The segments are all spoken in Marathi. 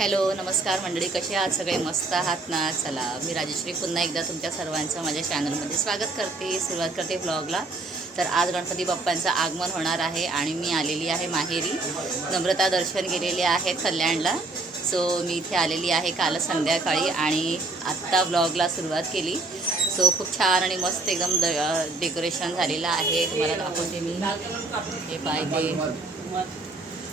हॅलो नमस्कार मंडळी कसे आहात? सगळे मस्त आहात ना? चला मी राजश्री पुन्हा एकदा तुमच्या सर्वांचं माझ्या चॅनलमध्ये स्वागत करते. सुरुवात करते ब्लॉगला तर आज गणपती बाप्पांचं आगमन होणार आहे आणि मी आलेली आहे माहेरी. नम्रता दर्शन गेलेले आहेत कल्याणला. सो मी इथे आलेली आहे काल संध्याकाळी आणि आत्ता ब्लॉगला सुरुवात केली. सो खूप छान आणि मस्त एकदम द डेकोरेशन झालेलं आहे. तुम्हाला दाखवते मी. हे पाहिजे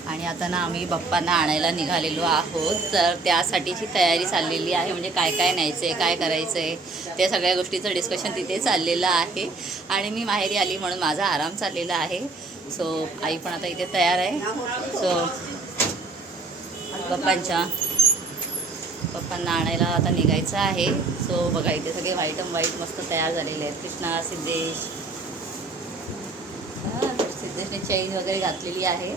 आणि आता ना आम्ही बाप्पांना आणायला निघालेलो आहोत. तर त्यासाठीची तयारी चाललेली आहे. म्हणजे काय काय न्यायचं आहे काय करायचं आहे त्या सगळ्या गोष्टीचं डिस्कशन तिथे चाललेलं आहे. आणि मी माहेरी आली म्हणून माझा आराम चाललेला आहे. सो आई पण आता इथे तयार आहे. सो पप्पांच्या पप्पांना आणायला आता निघायचं आहे. सो बघा इथे सगळे व्हाईट अँड व्हाईट मस्त तयार झालेले आहेत. कृष्णा सिद्धेश. सिद्धेशने चैन वगैरे घातलेली आहे.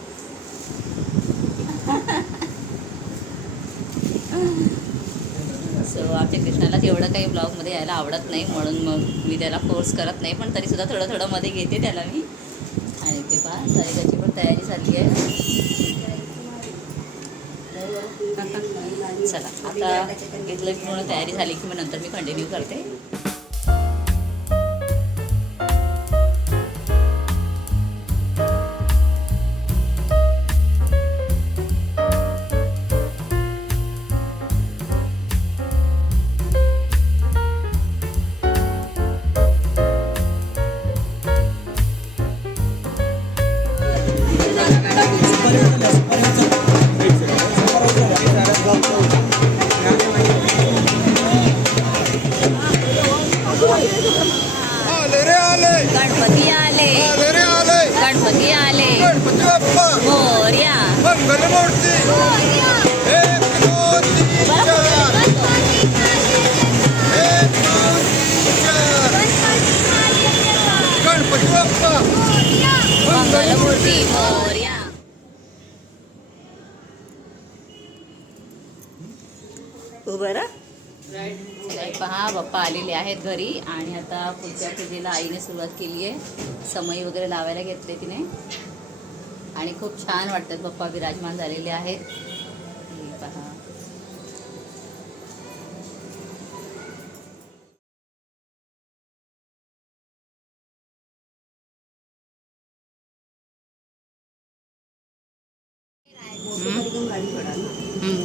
सो आमच्या कृष्णाला तेवढं काही ब्लॉगमध्ये यायला आवडत नाही म्हणून मग मी त्याला फोर्स करत नाही पण तरीसुद्धा थोडं थोडं मध्ये घेते त्याला मी. आणि ते पहा तारीखाची पण तयारी झाली आहे. चला आता घेतलं की म्हणून तयारी झाली की मग नंतर मी कंटिन्यू करते. पहा बाप्पा आलेले आहेत घरी आणि आता पुढच्या पूजेला आईने सुरुवात केली आहे समई वगैरे लावायला घेतले तिने. आणि खूप छान वाटतात बाप्पा विराजमान झालेले आहेत. हे पहा. हम्म,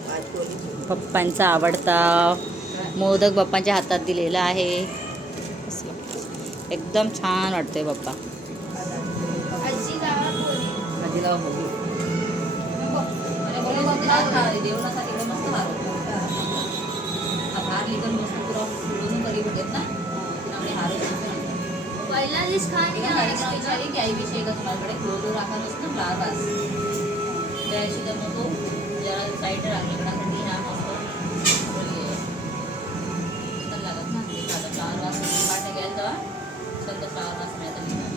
पप्पांचा आवडता मोदक बाप्पांच्या हातात दिलेला आहे. एकदम छान वाटतोय बाप्पा आजीला पहिला दिस खाणी विषय का तुम्हाकडे क्लोज फ्लावर त्याशी तर मग तो जरा साईड राखण्यासाठी हा मस्त बोलली आहे. तर लागत ना ते खातं फ्लावर वास वाटत गेलं तेव्हा संत फ्लावर वास मिळायचा निघाला.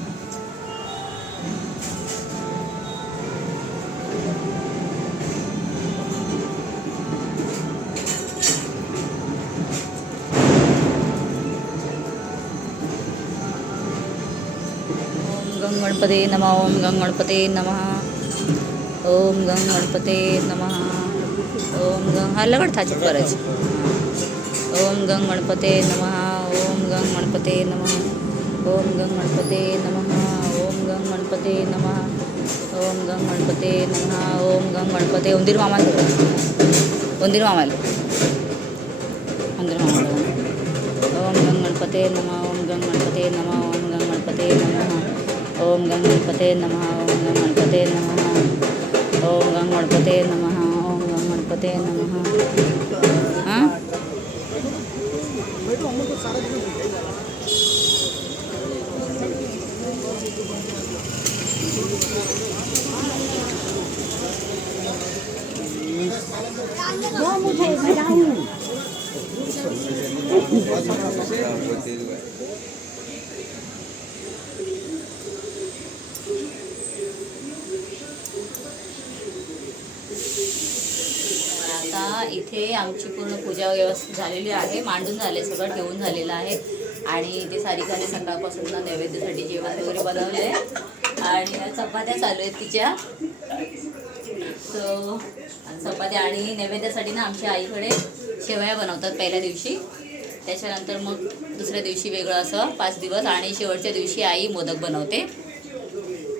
ओम गंग गणपते नमः ઓમ ગંગ ગણપતે નમઃ ઓમ ગંગ હા લગડ થાચી પર જ ઓમ ગંગ ગણપતે નમઃ ઓમ ગંગ ગણપતે નમઃ ઓમ ગંગ ગણપતે નમઃ ઓમ ગંગ ગણપતે નમઃ ઓમ ગંગ ગણપતે નમઃ ઓમ ગંગ ગણપતે ઉંદીર મામા ઉંદીર મામા ઉંદીર મામા ઓમ ગંગ ગણપતે નમઃ ઓમ ગંગ ગણપતે નમઃ ઓમ ગંગ ગણપતે નમઃ ઓમ ગંગ ગણપતે નમઃ ઓમ ગંગ ગણપતે નમઃ गंग गणपते नमः ओम गंग गणपते नमः. ओम गंग गणपते नमः हां आता इथे आमची पूर्ण पूजा व्यवस्थित झालेली आहे. मांडून झाले सगळं ठेवून झालेलं आहे. आणि इथे सारिकाने सकाळपासून ना नैवेद्यासाठी जेवण वगैरे बनवलंय. आणि चपात्या चालू आहेत तिच्या. सो चपात्या आणि नैवेद्यासाठी ना आमच्या आईकडे शेवया बनवतात पहिल्या दिवशी. त्याच्यानंतर मग दुसऱ्या दिवशी वेगळं असं पाच दिवस आणि शेवटच्या दिवशी आई मोदक बनवते.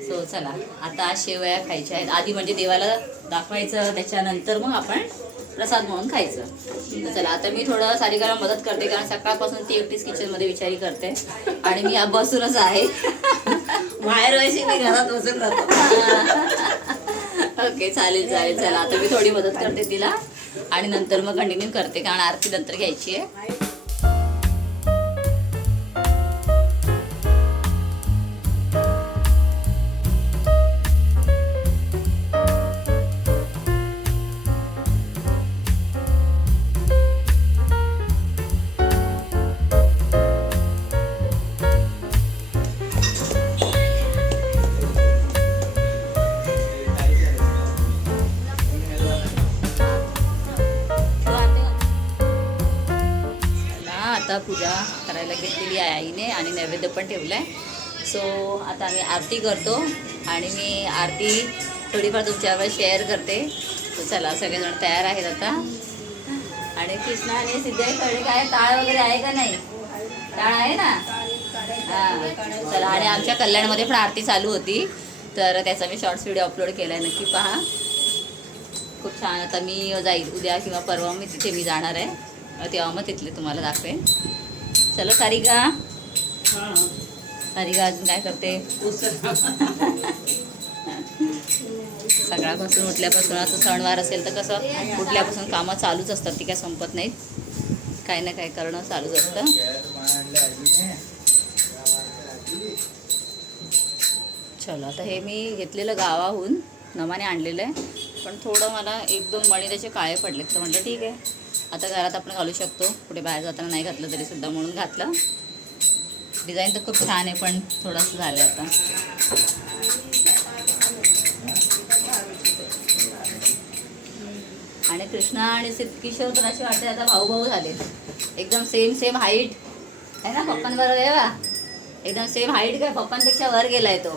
सो चला. आता आज शेवया खायच्या आहेत. आधी म्हणजे देवाला दाखवायचं त्याच्यानंतर मग आपण प्रसाद म्हणून खायचं. चला आता मी थोडं सारिकाला मदत करते कारण सकाळपासून ती एकटीच किचनमध्ये विचारी करते. आणि मी बसूनच आहे. बाहेर व्हायची मी घरात बसून राहतो. ओके चालेल चालेल चला. आता मी थोडी मदत करते तिला. आणि नंतर मग कंटिन्यू करते कारण आरती नंतर घ्यायची आहे. आणि नैवेद्य पण ठेवलं आहे सो आता आम्ही आरती करतो आणि मी आरती थोडीफार तुमच्यावर शेअर करते. चला सगळेजण तयार आहेत आता. आणि कृष्णा आणि सिद्धाईकडे काय टाळ वगैरे आहे का नाही? टाळ आहे ना? हां चला आणि आमच्या कल्याणमध्ये पण आरती चालू होती. तर त्याचा मी शॉर्ट्स व्हिडिओ अपलोड केला आहे नक्की पहा. खूप छान. आता मी जाईल उद्या किंवा परवा मी तिथे मी जाणार आहे. तेव्हा मग तिथले तुम्हाला दाखवेन. चलो सारिका. सारिका अजून काय करते? सकाळपासून उठल्यापासून असं सणवार असेल तर कसं उठल्यापासून कामं चालूच असतात ती काय संपत नाहीत. काही ना काही करणं चालूच असतं. चलो आता हे मी घेतलेलं गावाहून नमाने आणलेलं आहे. पण थोडं मला एक दोन मणी त्याचे काळे पडले तर म्हटलं ठीक आहे. आता घरात आपण घालू शकतो. कुठे बाहेर जाताना नाही घातलं तरी सुद्धा म्हणून घातलं. डिझाईन तर खूप छान आहे पण थोडंसं झालं आता. आणि कृष्णा आणि सिद्ध किशोर तर असे वाटते आता भाऊ भाऊ झाले एकदम सेम सेम हाईट आहे ना पप्पांबरोबर आहे बा? एकदम सेम हाईट काय पप्पांपेक्षा वर गेलाय तो.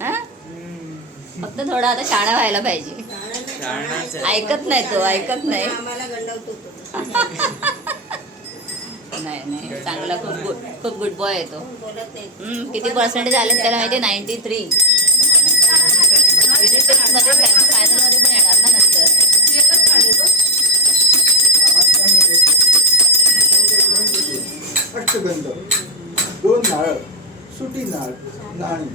हा? फक्त थोडा आता शाळा व्हायला पाहिजे. ऐकत नाही तो ऐकत नाही. आम्हाला गंडवतो तो. नाही नाही. चांगला खूप गुड खूप गुड बॉय आहे तो. किती पर्सेंटेज आले त्याला माहिती नाईन्टी थ्री मध्ये फायनलमध्ये पण येणार ना नंतर. अष्टगंध दोन नारळ सुटी नाळ नाणी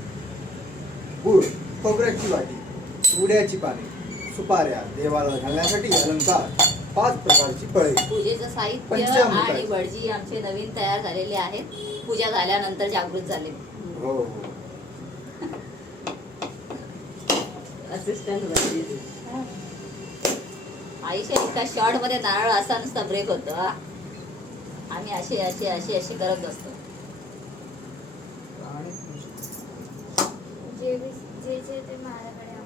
गुळ खोबऱ्याची वाटी उड्याची पाने सुपाऱ्या देवाला घालण्यासाठी अलंकार पाच प्रकारची फळे. पूजेचं साहित्य पंचामृत. आणि भटजी आमचे नवीन तयार झालेले आहेत. पूजा झाल्यानंतर जागृत झाले. हो हो. असिस्टंट भटजी आईच्या एका शॉर्टमध्ये नारळ असा नुसता ब्रेक होतो हा. आम्ही असे असे असे असे करत बसतो. जे जे जे ते माझ्याकडे आहे.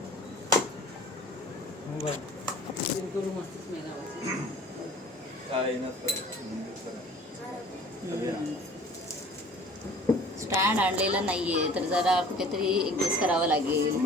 स्टँड आणलेला नाहीये तर जरा कुठेतरी ऍडजस्ट करावं लागेल.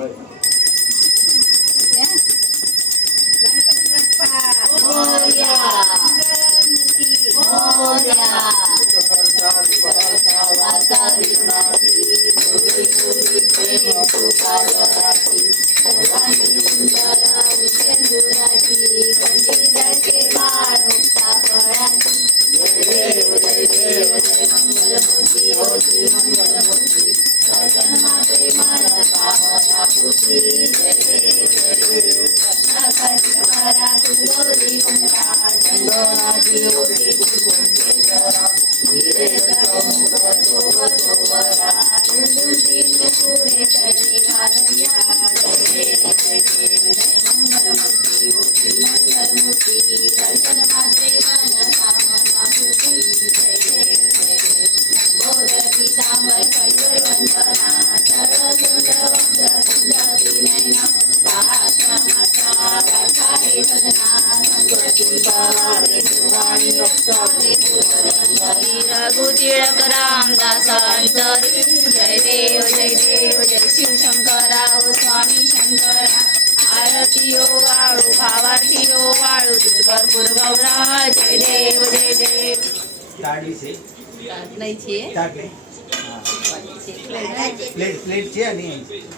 जय देव जय देव जय शिव शंकरा स्वामी शंकरा आरती वाळू भावार्थी वाळू दुर्गापूर गौरा जय देव जय देव नाही प्लेट प्लेटची आणि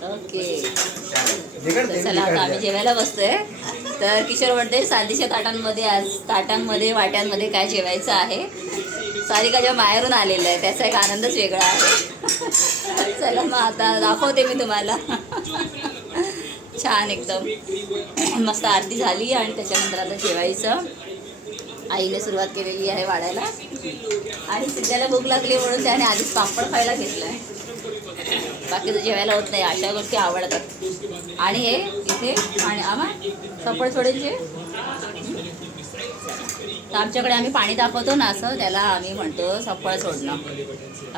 ओके. चला आता आम्ही जेवायला बसतोय. तर किशोर म्हणते सांदीच्या ताटांमध्ये आज ताटांमध्ये वाट्यांमध्ये काय जेवायचं आहे? सारिका जेव्हा बाहेरून आलेलं आहे त्याचा एक आनंदच वेगळा आहे. चला मग आता दाखवते मी तुम्हाला. छान एकदम. मस्त आरती झाली आणि त्याच्यानंतर आता जेवायचं. आईने सुरुवात केलेली आहे वाढायला. आणि सिद्ध्याला भूक लागली म्हणून त्याने आधीच पापड खायला घेतलाय. बाकीचं जेवायला होत नाही अशा गोष्टी आवडतात. आणि हे इथे आणि आम्हा सफळ सोडेचे तर आमच्याकडे आम्ही पाणी दाखवतो ना असं त्याला आम्ही म्हणतो सफळ सोडणं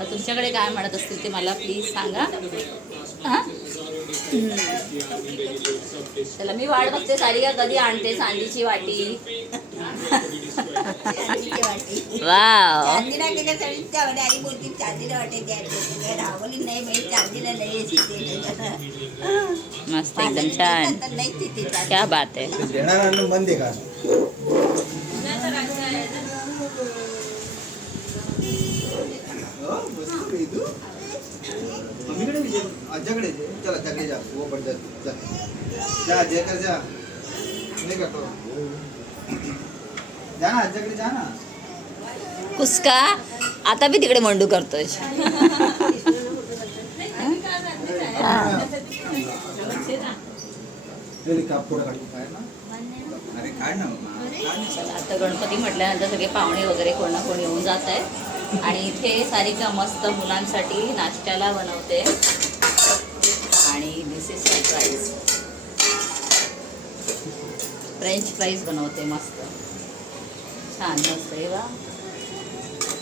तुमच्याकडे काय म्हणत असतील ते मला प्लीज सांगा. हां? चला मी वाट बघते सारिका कधी आणते चांदीची वाटी? चांदीची वाटी. वाव. चांदीला गेल्या तरी आई बोलती चांदीला नाही बाई चांदीला नाही येते मस्त एकदम छान. तिथे. क्या बात आहे. देणारा बंद आहे का? मम्मीकडे विचार आज्याकडे दे. चल आज्याकडे जा वो पड जा. चल. जा आज्या कर जा. नाही करतो जा ना आज्याकडे जा ना. कुसका? आता बी तिकडे मंडू करतोय. आता गणपती म्हटल्यानंतर सगळे पाहुणे वगैरे कोण ना कोण येऊन जात आहे आणि इथे सारिका मस्त मुलांसाठी नाश्त्याला बनवते आणि this is surprise French fries बनवते मस्त. छान मस्त आहे बा.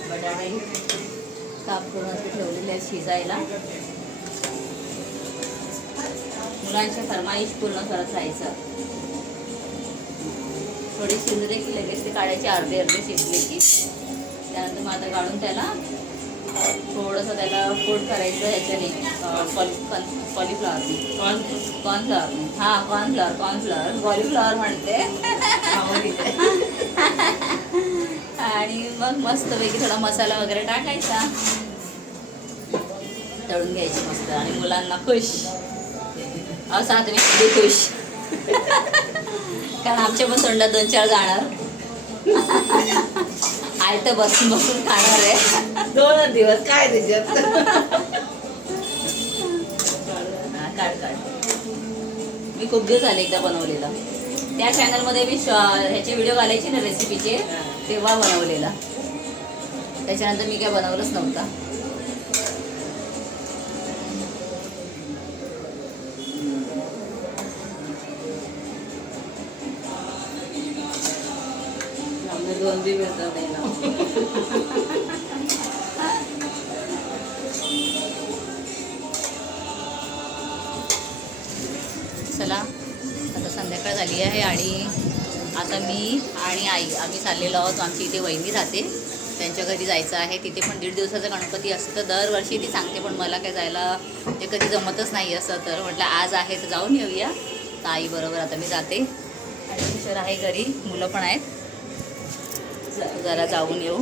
बटाटे. काप करून असे ठेवलेले आहेत शिजायला. मुलांच्या फरमाईश पूर्ण करत राहायचं थोडी शिजले की लगेच ते काढायचे अर्धे अर्धे शिजले की. त्यानंतर मग आता काढून त्याला थोडंसं त्याला फोड करायचं ह्याच्याने कॉलीफ्लॉवरने कॉर्न कॉर्नफ्लॉवरने हां कॉर्नफ्लॉवर कॉर्नफ्लॉवर कॉलीफ्लॉवर म्हणते. आणि मग मस्तपैकी थोडा मसाला वगैरे टाकायचा. तळून घ्यायची मस्त आणि मुलांना खुश. असा तुम्ही किती खुश. कारण आमच्या पण तोंडात दोन चार जाणार आय तर बसून बसून खाणार आहे. दोन दिवस काय त्याच्यात काढ काढ. मी खूप दिवस आले एकदा बनवलेला. त्या चॅनलमध्ये मी ह्याचे व्हिडिओ घालायचे ना रेसिपीचे तेव्हा बनवलेला. त्याच्यानंतर मी काय बनवलंच नव्हता. झाली आहे आणि आता मी आणि आई आम्ही चाललेलो आहोत. आमची इथे वहिनी राहते. त्यांच्या घरी जायचं आहे. तिथे पण दीड दिवसाचा गणपती असतं. तर दरवर्षी ती सांगते पण मला काय जायला ते कधी जमतच नाही असं. तर म्हटलं आज आहे तर जाऊन येऊया. तर आई बरोबर आता मी जाते. आणि किशोर आहे घरी. मुलं पण आहेत. ज- जरा जाऊन येऊ.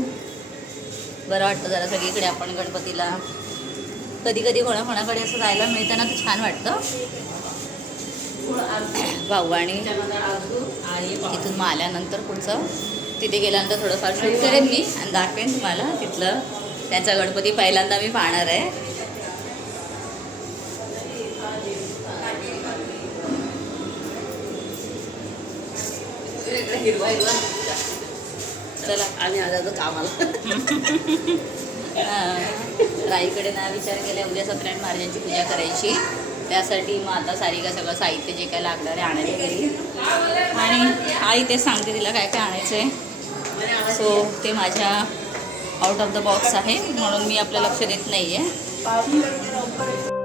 बरं वाटतं जरा सगळीकडे आपण गणपतीला. कधी कधी कोणाकोणाकडे असं जायला मिळतं ना तर छान वाटतं. भाऊ आणि तिथून मग आल्यानंतर पुढचं. तिथे गेल्यानंतर थोडंफार शूट करेन मी आणि दाखवेन तुम्हाला तिथलं. त्यांचा गणपती पहिल्यांदा मी पाहणार आहे. चला आम्ही आलो कामाला. राईकडे ना विचार केला उद्या सत्यनारायण महाराजांची पूजा करायची. त्यासाठी मग आता सारिका सगळं साहित्य जे काय लागणार आहे आणायला गेली. आणि आई तेच सांगते तिला काय काय आणायचं आहे सो ते माझ्या आउट ऑफ द बॉक्स आहे. म्हणून मी आपलं लक्ष देत नाही आहे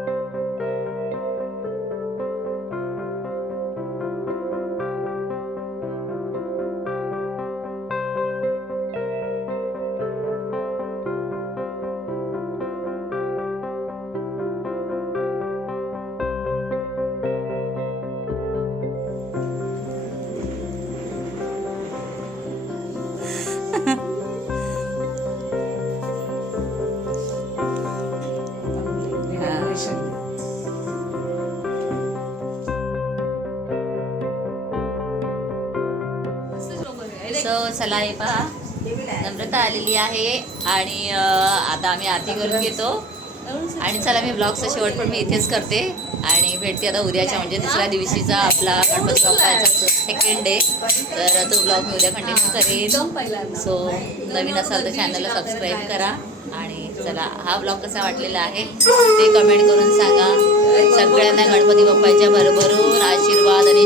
चला हे पहा. नम्रता आलेली आहे आणि आता आम्ही आरती करून घेतो. आणि चला मी ब्लॉगचा शेवट पण मी इथेच करते. आणि भेटते आता उद्याच्या म्हणजे दुसऱ्या दिवशीचा आपला गणपती बाप्पाचा सेकंड डे तर तो ब्लॉग मी उद्या कंटिन्यू करेन. सो नवीन असाल तर चॅनलला सबस्क्राईब करा. आणि चला हा ब्लॉग कसा वाटलेला आहे ते कमेंट करून सांगा. सगळ्यांना गणपती बाप्पाच्या भरभरून आशीर्वाद आणि